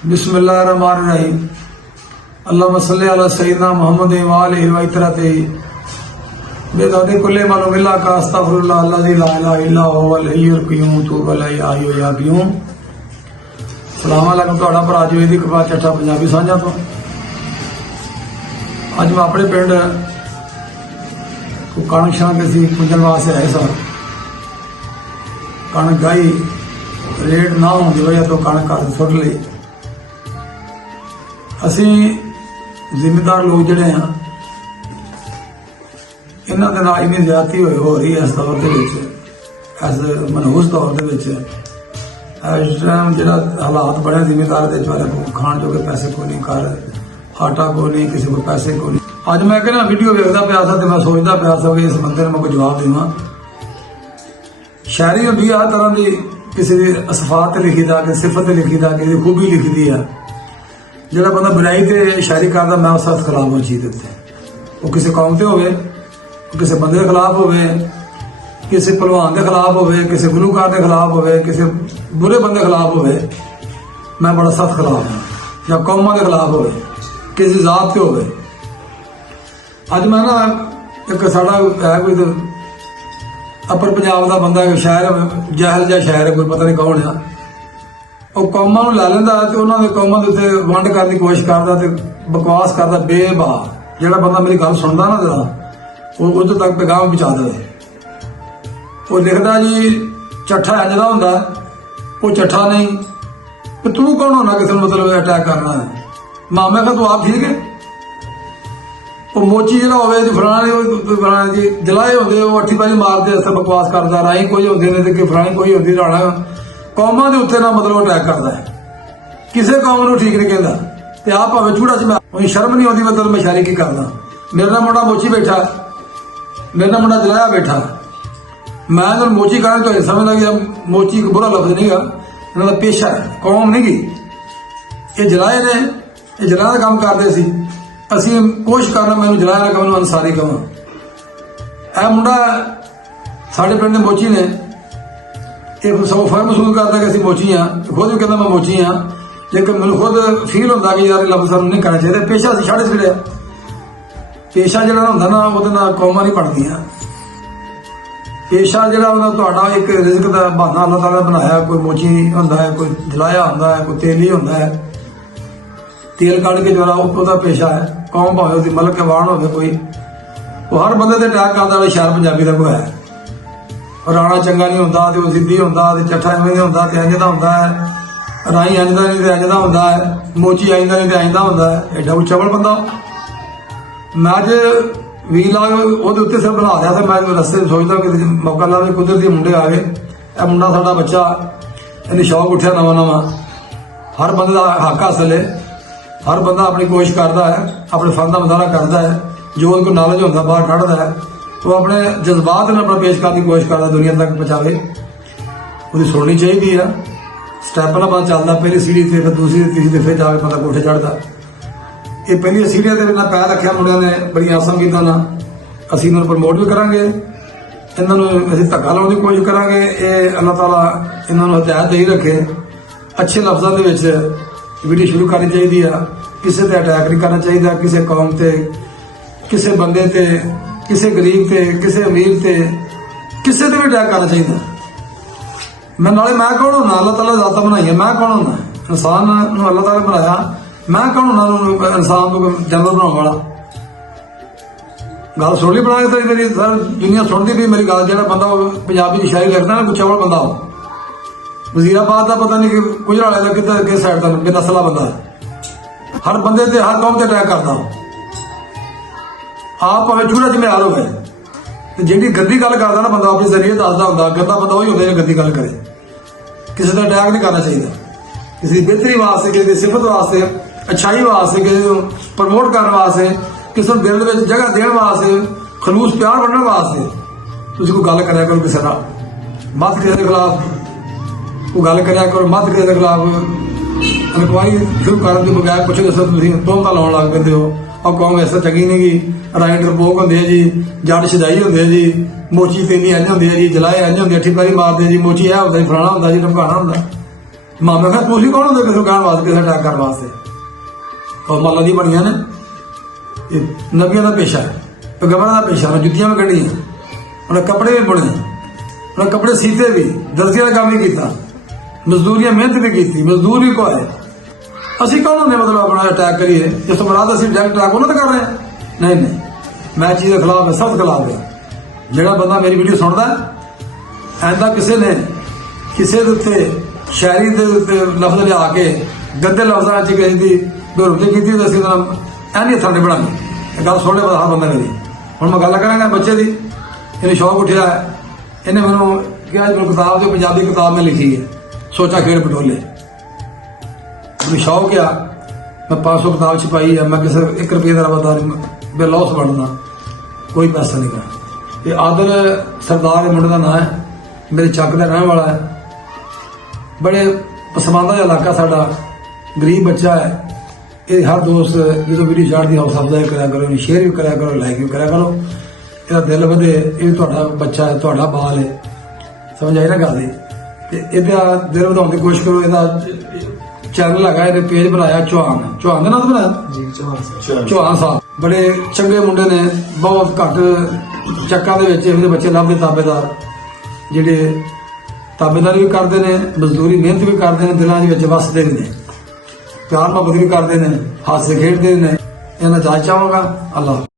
बिस्मिल्लाहिर्रहमानिर्रहीम। अल्लाहुम्मा सल्लि अला सय्यिदिना मुहम्मद व आलिहि व इतरतिही बेदादि कुल्ले मालूमिल्लाह का अस्तगफिरुल्लाह अल्लज़ी ला इलाहा इल्ला हुवल हय्युल क़य्यूम तूब अलैहि या क़य्यूम। सलाम अलैकुम। तुहाडा भरा जुवेद इकबाल चट्टा पंजाबी सांझा तो अज मैं अपने पिंड कणक शणक असीं पुंजण वास्ते आए सां। कणक गाई रेट ना होने की वजह तो कणक घर सुट ली। असीं जिम्मेदार लोग जिहड़े हैं इन्हां दे नाल इन्नी ज्यादती हो रही है इस दौर दे विच, इस मनहूस दौर दे विच। इस टाइम जिहड़ा हालात बड़े जिम्मेदार दे बेचारे खाण जोगे पैसे कोई नहीं, घर आटा कोई नहीं, किसी को पैसे कोई नहीं। अज मैं कहना वीडियो वेखदा पिया था तो मैं सोचदा पिया था कि इस बंदे ने मैं कोई जवाब देवां। शायरी होंदी हर तरह की, किसी की असफात लिखी दा, किसी सिफत लिखी दा, किसी खूबी लिखी दी है। जिहड़ा बंदा बुराई ते शायरी करदा मैं उस वक्त खिलाफ हो चीज उत्ते, वो किसी कौम ते होवे, किसी बंदे के खिलाफ होवे, किसी पहलवान के खिलाफ होवे, किसी गुलूकार के खिलाफ होवे, किसी बुरे बंदे के खिलाफ होवे, मैं बड़ा सख्त खिलाफ हूँ। या कौमां के खिलाफ होवे, किसी जात के होवे। अज मैं ना एक साडा है कोई अपर पंजाब का बंदा शायर, जहल जहा शायर, कोई पता नहीं कौन है, वो कौमां नूं लै लैंदा ते उन्हां दे कौमां दे उत्ते वंड करने की कोशिश करदा ते बकवास करदा बेबा। जिहड़ा बंदा मेरी गल सुनदा ना जरा वो उधर तक पैगाम पहुंचा दे। वो लिखदा जी चट्ठा इंज दा हुंदा, वो चट्ठा नहीं। तो तू कौन होना किसी नूं मतलब अटैक करना है? मामे का तू आप ठीक है। वो मोची जिहड़ा होवे जी फलाने जी जलाए होंदे, वो अट्ठी बाजी मारदे, अस बकवास करदा, राही कोई होंदे ने ते फलानी कोई होंदी, राणा कौमां दे उत्ते ना मतलब अटैक करदा है। किसी कौम नूं ठीक नहीं कहंदा ते आप भावें चूड़ा च मैं शर्म नहीं आउंदी मतलब मैं शायरी की करदा। मेरे नाल मुंडा मोची बैठा, मेरे नाल मुंडा जलाया बैठा, मैं उन्हें मोची कहना तो समझ लगी मोची को बुरा लफ्ज नहीं गा, इन्हों का पेशा है, कौम नहीं गी। ये जलाए ने, ये जलाया का काम करते सी। असीं कोशिश करना मैनू जलाया ना कहो, अंसारी कहो। यह मुंडा साढ़े पिंड दे मोची ने एक सौ फर्क महसूस करता कि असीं मोची हाँ, खुद भी कहता मैं मोची हाँ, लेकिन मैनू खुद फील होंदा कि यार लफ्ज सानू नहीं करना चाहिए। पेशा असीं छड्ड छड्डिया। पेशा जिहड़ा हुंदा ना उहदे नाल कौमां नहीं बनदियां। पेशा जिहड़ा हुंदा तुहाडा एक रिज़्क दा बहाना अल्लाह ताला बनाया। कोई मोची हुंदा है, कोई जलाया हुंदा है, कोई तेली हुंदा है, तेल कढ़ के जरा उसका पेशा है। कौम भावें उसकी मलक के वाण होवे कोई, वो हर बंदे ते अटैक करदा वाला शायर पंजाबी दा कोई है। राणा चंगा नहीं होंदा ते वो जिद्दी होंदा ते चट्ठा इवें दा होंदा ते इंज दा होंदा है, राही इंज दा नहीं ते इंज दा होंदा है, मोची इंज दा नहीं ते इंज दा होंदा है। एडा चवल बंदा। मैं अज 20 लाख ਉਹਦੇ ਉੱਤੇ सिर बना दिया था। मैं रस्ते सोचता कि मौका ला के कुदरती मुंडे आ गए। यह मुंडा साडा बच्चा, इन्हें शौक उठा नवा नवा। हर बंदे का हक हासिल है, हर बंदा अपनी कोशिश करता है, अपने फन का मुजाहरा करता है, जो उनको नॉलेज होता बाहर कढ़ता है, वो अपने जज्बात में अपना पेश करने की कोशिश करता, दुनिया तक पहुँचावे। उसकी सुननी चाहिए है। स्टैप ना पता चलता, पहली सीढ़ी से फिर दूसरी तीसरी फिर जाके बंदा कोठे चढ़ता। ये पहली सीढ़ियां ते ना पैर रखिया मुंडिया ने, बड़ी आसां कीता ना। असीं इन्हां नूं प्रमोट भी करांगे, इन्हां नूं असीं धक्का लाउण दी कोशिश करांगे। ये अल्लाह ताला इन्हां नूं हिदायत दे रखे, अच्छे लफ्ज़ां दे विच वीडियो शुरू करनी चाहिए है। किसी ते अटैक नहीं करना चाहिए, किसी कौम ते, किसी बंदे ते, किसी गरीब ते, किसी अमीर ते, किसी ते भी अटैक करना चाहिए। मैं नाले मैं कौन होना? अल्लाह ताला ज़ात बनाई है, मैं कौन होना? इंसान नूं अल्लाह ताला बनाया, मैं कौन होना इंसान को जानवर बनाने वाला? गल सुन ली बना के मेरी सर दुनिया सुनती भी मेरी गल। जो बंदा पंजाबी की शायरी करता ना, कुछ चवल बंदा हो, वजीराबाद का पता नहीं कि गुजराले का किधर किस साइड का बेनस्ला बंदा है। हर बंदे ते हर कौम से अटैक करता हो। आप भावें चूड़ा जिम्मेदार हो गए। जी गंदी गल करता ना बंदा अपने जरिए दसदा होंदा, गंदा बंदा वही होता है जो गंदी गल करे। किसी का अटैक नहीं करना चाहिए। किसी बेहतरी वास्ते, किसी सिफत वास्ते, अच्छाई वास्ते, किसी को प्रमोट करने वास्ते, किसी को दिल में जगह देने वास्ते, खलूस प्यार बनने वास्ते तुम कोई गल कराया करो। किसी का मत किसी के खिलाफ कोई गल कराया करो, मत किसी के खिलाफ अगवाई शुरू करने के बगैर कुछ तोहमत लाउण लग पैंदे हो। और कौम ऐसा चंगी नहीं गी, राइट रपोक होंगे जी, जट शदाई होंगे जी, मोची तेनी इंज होंगे जी, जलाए इंज होंगे, अठी पैरी मारते जी, मोची है होंगे फलाना होंगे जी, धमकाना होंगे। ਮਾਮੇ ਫਿਰ ਤੁਸੀਂ ਕੌਣ ਹੁੰਦੇ ਕਿਸੇ ਗਾਣ ਵਾਸਤੇ, ਕਿਸੇ ਅਟੈਕ ਕਰਨ ਵਾਸਤੇ? ਉਹ ਮਾਲਾ ਦੀ ਬਣੀਆਂ ਨੇ, ਇਹ ਨਬੀਆਂ ਦਾ ਪੇਸ਼ਾ ਹੈ, ਪੈਗੰਬਰਾਂ ਦਾ ਪੇਸ਼ਾ ਹੈ। ਜੁੱਤੀਆਂ ਵੀ ਕੱਢੀਆਂ, ਉਹਨੇ ਕੱਪੜੇ ਵੀ ਬੁਣੇ, ਉਹਨੇ ਕੱਪੜੇ ਸੀਤੇ ਵੀ, ਦਰਜ਼ੀਆਂ ਦਾ ਕੰਮ ਵੀ ਕੀਤਾ, ਮਜ਼ਦੂਰੀਆਂ ਮਿਹਨਤ ਵੀ ਕੀਤੀ, ਮਜ਼ਦੂਰ ਵੀ ਕੋਏ। ਅਸੀਂ ਕੌਣ ਹੁੰਦੇ ਮਤਲਬ ਆਪਣਾ ਅਟੈਕ ਕਰੀਏ? ਇਸ ਤੋਂ ਬਾਅਦ ਅਸੀਂ ਡਾਇਰੈਕਟ ਅਟੈਕ ਉਹਨਾਂ ਤੇ ਕਰ ਰਹੇ ਹਾਂ? ਨਹੀਂ ਨਹੀਂ, ਮੈਂ ਚੀਜ਼ ਦੇ ਖਿਲਾਫ ਹੈ, ਸਖਤ ਖਿਲਾਫ ਹੈ। ਜਿਹੜਾ ਬੰਦਾ ਮੇਰੀ ਵੀਡੀਓ ਸੁਣਦਾ ਐਂਦਾ ਕਿਸੇ ਨੇ ਕਿਸੇ ਦੇ ਉੱਤੇ ਸ਼ਾਇਰੀ ਦੇ ਉੱਤੇ ਲਫ਼ਜ਼ ਲਿਆ ਕੇ ਗੰਦੇ ਲਫ਼ਜ਼ਾਂ 'ਚ ਕਿਸੇ ਦੀ ਬੇਰੁਖੀ ਕੀਤੀ ਤਾਂ ਅਸੀਂ ਉਹਦਾ ਐਨੀ ਹੱਥਾਂ ਨਹੀਂ ਬਣਾਂਗੇ। ਇਹ ਗੱਲ ਸੁਣਨੇ ਵਾਲਾ ਹਰ ਬੰਦਾ ਮੇਰੀ। ਹੁਣ ਮੈਂ ਗੱਲ ਕਰਾਂਗਾ ਬੱਚੇ ਦੀ, ਇਹਨੇ ਸ਼ੌਕ ਉੱਠਿਆ ਹੈ, ਇਹਨੇ ਮੈਨੂੰ ਕਿਹਾ ਮੈਨੂੰ ਕਿਤਾਬ ਜੋ ਪੰਜਾਬੀ ਕਿਤਾਬ ਮੈਂ ਲਿਖੀ ਹੈ, ਸੋਚਾ ਖੇਡ ਪਟੋਲੇ। ਮੈਨੂੰ ਸ਼ੌਕ ਆ, ਮੈਂ 500 ਕਿਤਾਬ ਛਪਾਈ ਹੈ, ਮੈਂ ਕਿਸੇ 1 ਰੁਪਏ ਦਾ ਰਵਾਦਾਰ ਬੇਲੌਸ ਬਣਨਾ, ਕੋਈ ਪੈਸਾ ਨਹੀਂ ਕਰਨਾ। ਇਹ ਆਦਲ ਸਰਦਾਰ ਦੇ ਮੁੰਡੇ ਦਾ ਨਾਂ ਹੈ, ਮੇਰੇ ਚੱਕ ਦਾ ਰਹਿਣ ਵਾਲਾ ਹੈ। ਬੜੇ ਪਸਮਾਨਦਾ ਜਿਹਾ ਇਲਾਕਾ ਸਾਡਾ, ਗਰੀਬ ਬੱਚਾ ਹੈ। ਇਹ ਹਰ ਦੋਸਤ ਜਦੋਂ ਵੀਡੀਓ ਛੱਡਦੀ ਹੌਸਲਾ ਅਫਜ਼ਾਈ ਕਰਿਆ ਕਰੋ, ਇਹਨੂੰ ਸ਼ੇਅਰ ਵੀ ਕਰਿਆ ਕਰੋ, ਲਾਈਕ ਵੀ ਕਰਿਆ ਕਰੋ। ਇਹਦਾ ਦਿਲ ਵਧੇ, ਇਹ ਤੁਹਾਡਾ ਬੱਚਾ ਹੈ, ਤੁਹਾਡਾ ਬਾਲ ਹੈ, ਸਮਝ ਆਈ ਨਾ ਗੱਲ ਦੀ। ਤੇ ਇਹਦਾ ਦਿਲ ਵਧਾਉਣ ਦੀ ਕੋਸ਼ਿਸ਼ ਕਰੋ। ਇਹਦਾ ਚੈਨਲ ਹੈਗਾ, ਇਹਨੇ ਪੇਜ ਬਣਾਇਆ ਚੌਹਾਨ ਦੇ ਨਾਂ ਤੋਂ ਬਣਾਇਆ ਜੀ, ਚੌਹਾਨ ਸਾਹਿਬ। ਬੜੇ ਚੰਗੇ ਮੁੰਡੇ ਨੇ, ਬਹੁਤ ਘੱਟ ਚੱਕਾਂ ਦੇ ਵਿੱਚ ਇਹਦੇ ਬੱਚੇ ਲੱਭਦੇ ਤਾਬੇਦਾਰ, ਜਿਹੜੇ ਤਾਬੇਦਾਰੀ ਵੀ ਕਰਦੇ ਨੇ, ਮਜ਼ਦੂਰੀ ਮਿਹਨਤ ਵੀ ਕਰਦੇ ਨੇ, ਦਿਲਾਂ ਦੇ ਵਿੱਚ ਵਸਦੇ ਵੀ ਨੇ, ਪਿਆਰ ਮੁਹੱਬਤ ਵੀ ਕਰਦੇ ਨੇ, ਹਾਸੇ ਖੇਡਦੇ ਨੇ। ਇਹਨਾਂ ਜਾਇਜ਼ ਚਾਹਾਂਗਾ। ਅੱਲਾਹ।